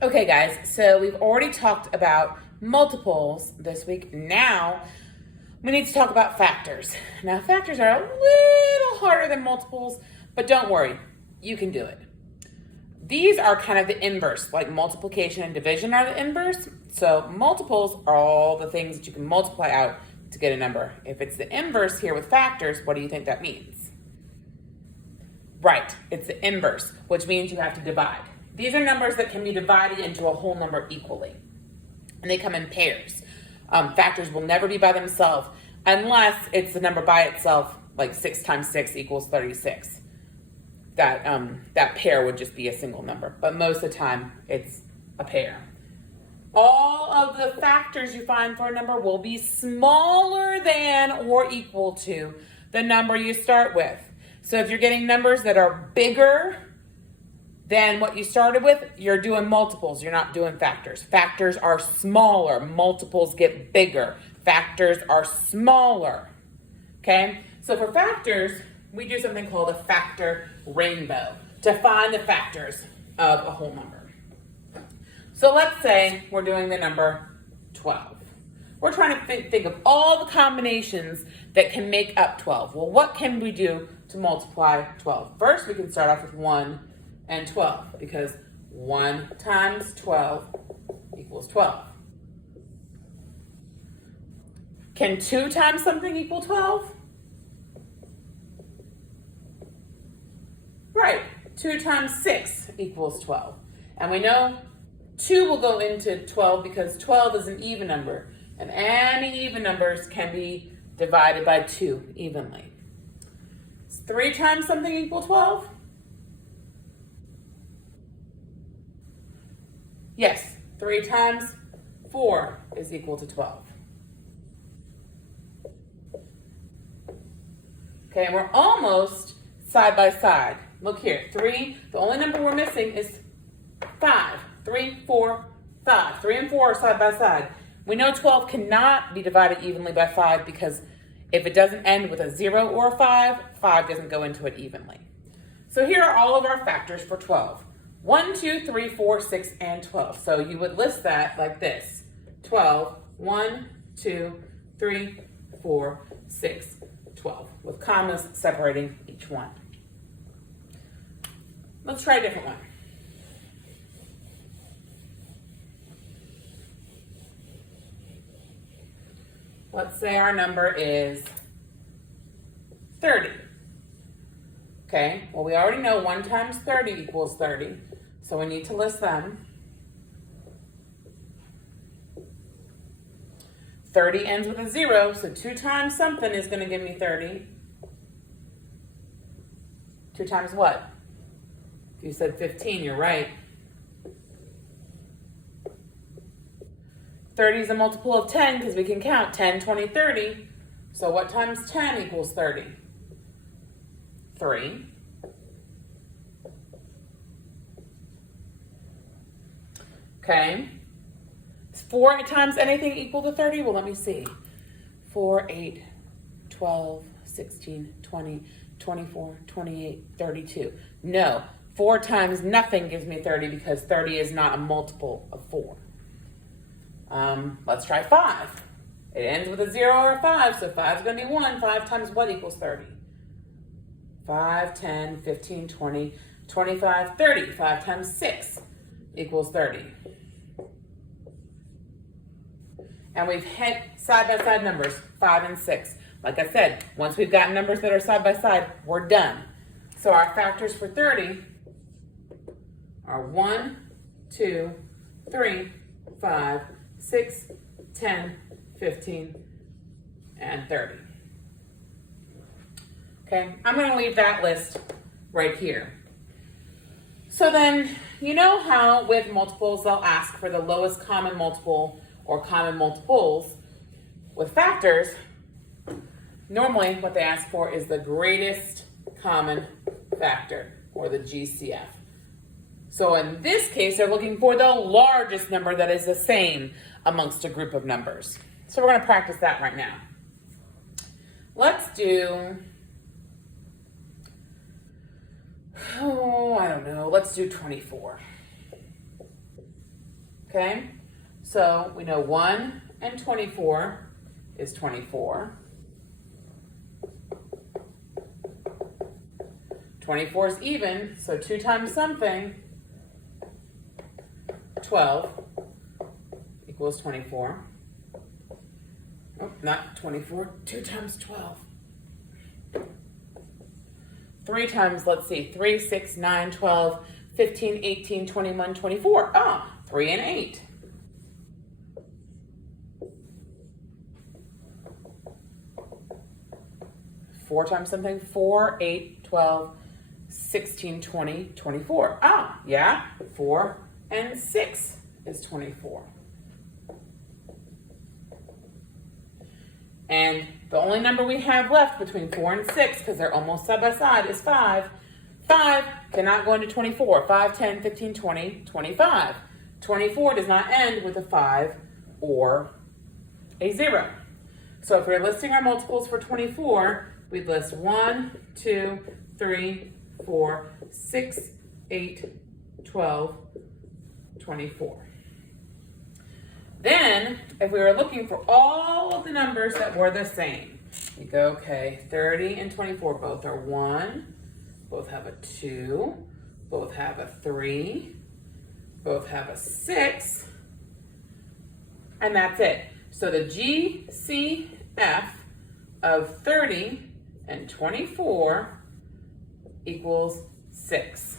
Okay, guys, so we've already talked about multiples this week. Now we need to talk about factors. Now, factors are a little harder than multiples, but don't worry, you can do it. These are kind of the inverse, like multiplication and division are the inverse. So multiples are all the things that you can multiply out to get a number. If it's the inverse here with factors, what do you think that means? Right, it's the inverse, which means you have to divide. These are numbers that can be divided into a whole number equally, and they come in pairs. Factors will never be by themselves unless it's the number by itself, like 6 times 6 equals 36. That pair would just be a single number, but most of the time it's a pair. All of the factors you find for a number will be smaller than or equal to the number you start with. So if you're getting numbers that are bigger than what you started with, you're doing multiples, you're not doing factors. Factors are smaller, multiples get bigger. Factors are smaller, okay? So for factors, we do something called a factor rainbow to find the factors of a whole number. So let's say we're doing the number 12. We're trying to think of all the combinations that can make up 12. Well, what can we do to multiply 12? First, we can start off with 1 and 12, because 1 times 12 equals 12. Can 2 times something equal 12? Right, 2 times 6 equals 12. And we know 2 will go into 12 because 12 is an even number, and any even numbers can be divided by 2 evenly. Is 3 times something equal 12? Yes, 3 times 4 is equal to 12. Okay, and we're almost side by side. Look here, 3, the only number we're missing is 5. 3, 4, 5. 3 and 4 are side by side. We know 12 cannot be divided evenly by 5 because if it doesn't end with a 0 or a 5, 5 doesn't go into it evenly. So here are all of our factors for 12. 1, 2, 3, 4, 6, and 12. So you would list that like this. 12, 1, 2, 3, 4, 6, 12, with commas separating each one. Let's try a different one. Let's say our number is 30. Okay, well, we already know 1 times 30 equals 30, so we need to list them. 30 ends with a 0, so 2 times something is going to give me 30. 2 times what? If you said 15, you're right. 30 is a multiple of 10 because we can count 10, 20, 30. So what times 10 equals 30? 3. Okay. Is 4 times anything equal to 30? Well, let me see. 4, 8, 12, 16, 20, 24, 28, 32. No. 4 times nothing gives me 30 because 30 is not a multiple of 4. Let's try 5. It ends with a 0 or a 5, so 5 is going to be 1. 5 times what equals 30? 5, 10, 15, 20, 25, 30. 5 times 6 equals 30. And we've hit side-by-side numbers, 5 and 6. Like I said, once we've got numbers that are side-by-side, we're done. So our factors for 30 are 1, 2, 3, 5, 6, 10, 15, and 30. Okay, I'm going to leave that list right here. So then, you know how with multiples they'll ask for the lowest common multiple or common multiples? With factors, normally what they ask for is the greatest common factor, or the GCF. So in this case, they're looking for the largest number that is the same amongst a group of numbers. So we're going to practice that right now. Let's do, I don't know, let's do 24. okay? So we know 1 and 24 is 24. 24 is even, so 2 times something, 12, equals 24. Oh, not 24, 2 times 12. 3 times, let's see, 3, 6, 9, 12, 15, 18, 21, 24. Oh, 3 and 8. 4 times something, 4, 8, 12, 16, 20, 24. Ah, yeah, 4 and 6 is 24. And the only number we have left between 4 and 6, because they're almost side by side, is 5. 5 cannot go into 24. 5, 10, 15, 20, 25. 24 does not end with a 5 or a 0. So if we're listing our multiples for 24, we'd list 1, 2, 3, 4, 6, 8, 12, 24. Then, if we were looking for all of the numbers that were the same, we go, okay, 30 and 24 both are 1, both have a 2, both have a 3, both have a 6, and that's it. So the GCF of 30 and 24 equals 6.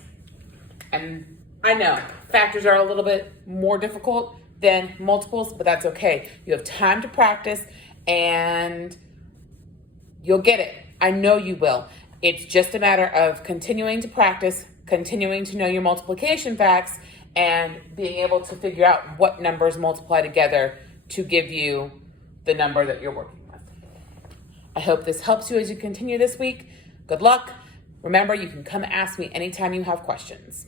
And I know factors are a little bit more difficult than multiples, but that's okay. You have time to practice and you'll get it. I know you will. It's just a matter of continuing to practice, continuing to know your multiplication facts, and being able to figure out what numbers multiply together to give you the number that you're working with. I hope this helps you as you continue this week. Good luck. Remember, you can come ask me anytime you have questions.